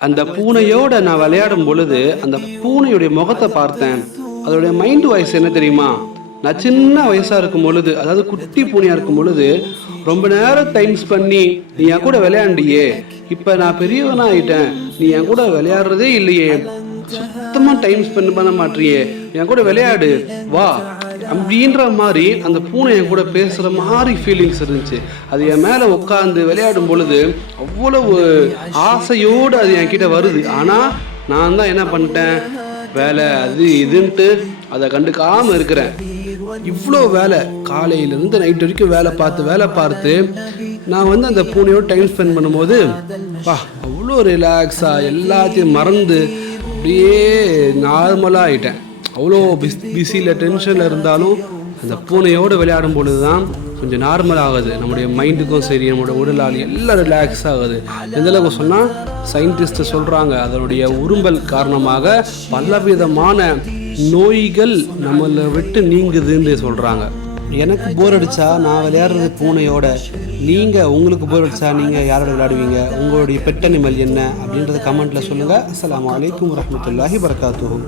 அந்த பூனையோட நான் விளையாடும் பொழுது அந்த பூனையுடைய முகத்தை பார்த்தேன். அதோடைய மைண்ட் வாய்ஸ் என்ன தெரியுமா? நான் சின்ன வயசா இருக்கும் பொழுது அதாவது குட்டி பூனையா இருக்கும் பொழுது ரொம்ப நேரம் டைம்ஸ் பண்ணி நீ என் கூட விளையாண்டியே. இப்போ நான் பெரியவனா ஆயிட்டேன். நீ என் கூட விளையாடுறதே இல்லையே. சுத்தமா டைம் ஸ்பெண்ட் பண்ண மாட்டியே. என் கூட விளையாடு. வா. அப்படின்ற மாதிரி அந்த பூனை என் கூட பேசுகிற மாதிரி ஃபீலிங்ஸ் இருந்துச்சு. அது என் மேலே உட்காந்து விளையாடும் பொழுது அவ்வளவு ஆசையோடு அது என்கிட்ட வருது. ஆனால் நான் தான் என்ன பண்ணிட்டேன்? வேலை அது இதுன்ட்டு அதை கண்டுக்காமல் இருக்கிறேன். இவ்வளோ வேலை. காலையிலேருந்து நைட் வரைக்கும் வேலை பார்த்து வேலை பார்த்து நான் வந்து அந்த பூனையோடு டைம் ஸ்பெண்ட் பண்ணும்போது வா அவ்வளோ ரிலாக்ஸாக எல்லாத்தையும் மறந்து அப்படியே நார்மலாக ஆகிட்டேன் அவ்வளோ பிஸ் பிஸியில் டென்ஷனில் இருந்தாலும் அந்த பூனையோடு விளையாடும் பொழுது தான் கொஞ்சம் நார்மல் ஆகுது. நம்முடைய மைண்டுக்கும் சரி நம்மளோட உடலால் எல்லாம் ரிலாக்ஸ் ஆகுது. எந்த அளவுக்கு சொன்னால் சயின்டிஸ்ட்டு சொல்கிறாங்க அதனுடைய உரும்பல் காரணமாக பலவிதமான நோய்கள் நம்மளை விட்டு நீங்குதுன்னு சொல்கிறாங்க எனக்கு போர் அடித்தா நான் விளையாடுறது பூனையோட நீங்கள் உங்களுக்கு போர் அடித்தா நீங்கள் யாரோட விளையாடுவீங்க? உங்களுடைய பெட் அனிமல் என்ன? அப்படின்றத கமெண்ட்டில் சொல்லுங்கள் அஸ்லாம் வலைக்கம் வரமத்துல்லாஹி வரகாத்துஹு